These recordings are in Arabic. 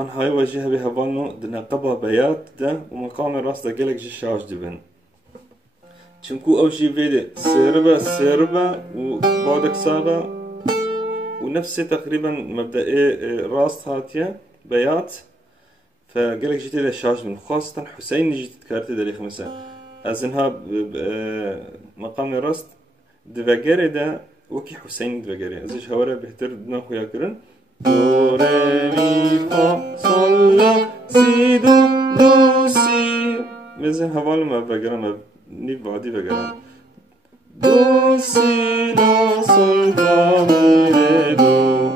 هاي وجهها بهبالنو دنقبها بيات ده ومقام الراس ده قلق جشاش دبن چونكو او شي فيدي سيربا وبعدك ساغا ونفس تقريبا مبدئي راس هاتيا بيات فقلق جيتي ده شاش من خاصة حسين جيت تكارتي دالي خمسة ازنها مقام الراس دفاقري ده وكي حسين دفاقري ازيش هورا بهتر دناخو ياكرن دو ري مي فا صول لا سي دو سي مزن هوالو ما بقرا ني بعدي بقرا دو سي لا صول فا مي ري دو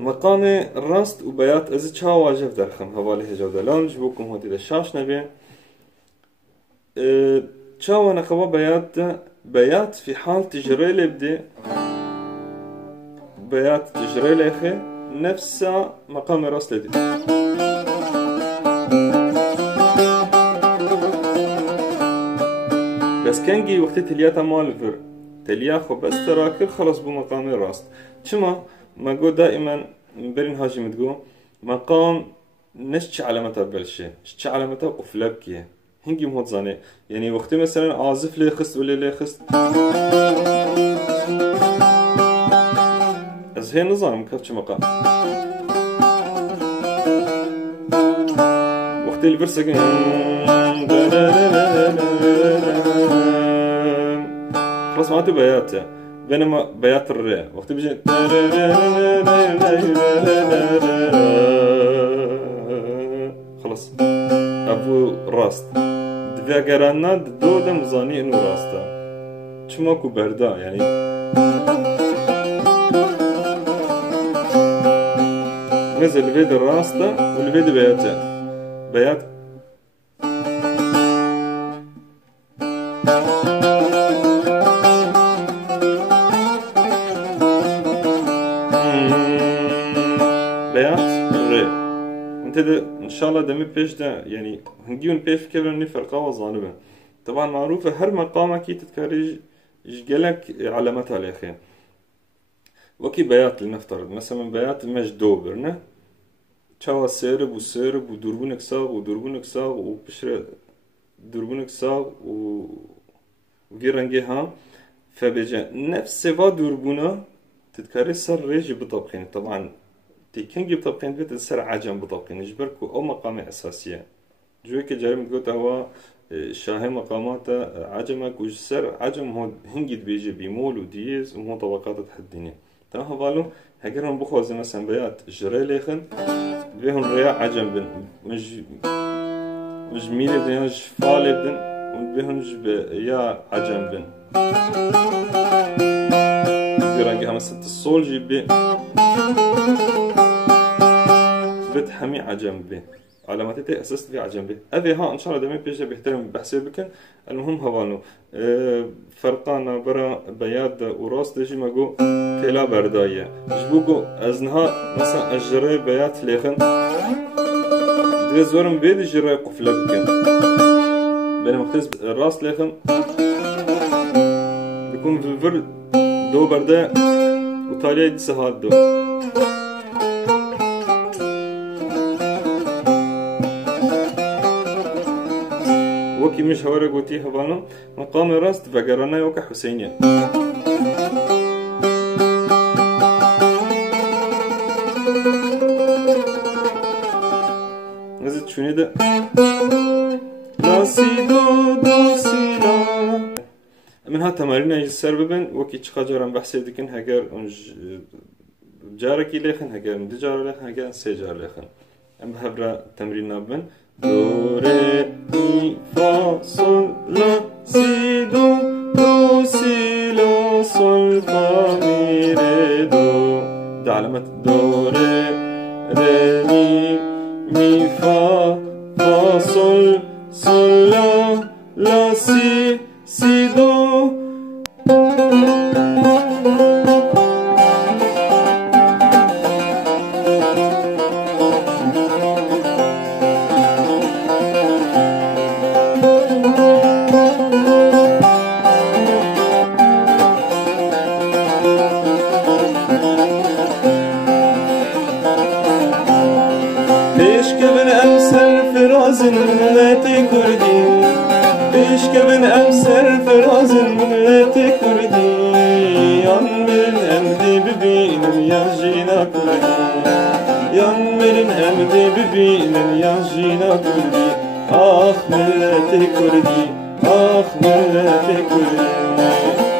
مقام الراست وبيات از چا واجب درخم هوالي هجاو دلام جبوكم هاتي ده شاش نبي چا ونقبا بيات في حال تجري لبدي بيات تجري لخي نفس مقام الراس لدي بس كانجي وقت تلياتا مالفر تلياخو بس تراكر خلص بمقام الراس شما ما قو دائما برين هاجي متقو مقام نشتش علامتها بلشي شتش علامتها وفلبكيه هنجي مهوت زاني يعني وقت مثلا عازف لي خست ولا لي خست از هي نظام كيف مقام وقت الفرسة خلاص معناته بيات بينما بيات الري وقت بيجي خلاص ابو راست دفع قرانا دو دم زاني انو راستا چماكو بردا يعني نزل الفيد الراستا والفيد بيات الري انت ان شاء الله دمي بيش ده يعني هنجيون بيش كبرني فرقه وظالمه طبعا معروفه هر مقامه كي تتكرج يجلك علامتها على خير وكي بيات لنفترض مثلا بيات مجدوبر نه چاوا سيرب ودوربونك ساغ وبشر دوربونك ساغ وغيرنجي ها فبيجا نفس سوا دوربونا تتكرر سر ريجي بطبقين طبعا تيكنجي بطبقين بيت السر عجم بطبقين يجبركو او مقامة اساسية جويك جاري متقول هو شاهي مقامات عجمك وجسر عجم هو هنجد بيجي بيمول وديز وهو طبقات تحديني تمام هبالو هجرهم بخوز مثلا بيات جري ليخن بيهن رياء عجم بن مش ميلي بن مش فالي بن وبيهن يا عجم بن بيرانجي هم ست الصول جيبي بتحمي عجم بن علاماتي اساس في عجم بن هذه ها ان شاء الله دائما بيجي بيحترم بحسي بكن المهم هبالو فرقانا برا بياد وراس دجي ماجو كلا برداية جبوكو ازنها مثلا الجري بيات ليخن دي زورم بيد الجري قفلة بكن بينما مختلس الراس ليخن بيكون في الفر دو بردا وطالية دي سهاد دو وكي مش هورا قوتي هبانو مقام راس فقرانا يوكا حسينية نزد شوني ده لا سي دو سي لا من ها تمارين يسر ببن وكي چخا جارم بحثي دكن هگر جاركي ليخن هگر دي جار ليخن هگر سي جار ليخن ام بهبرا تمرين نابن دو ري مي فا صول لا سي دو سي لا صول فا مي ري دو ده علامة دو ري مي فا صول لا سي دو Yan verin emdi bibinin yajina kurdi. Yan verin emdi bibinin yajina kurdi. Ah milleti kurdi, ah milleti kurdi.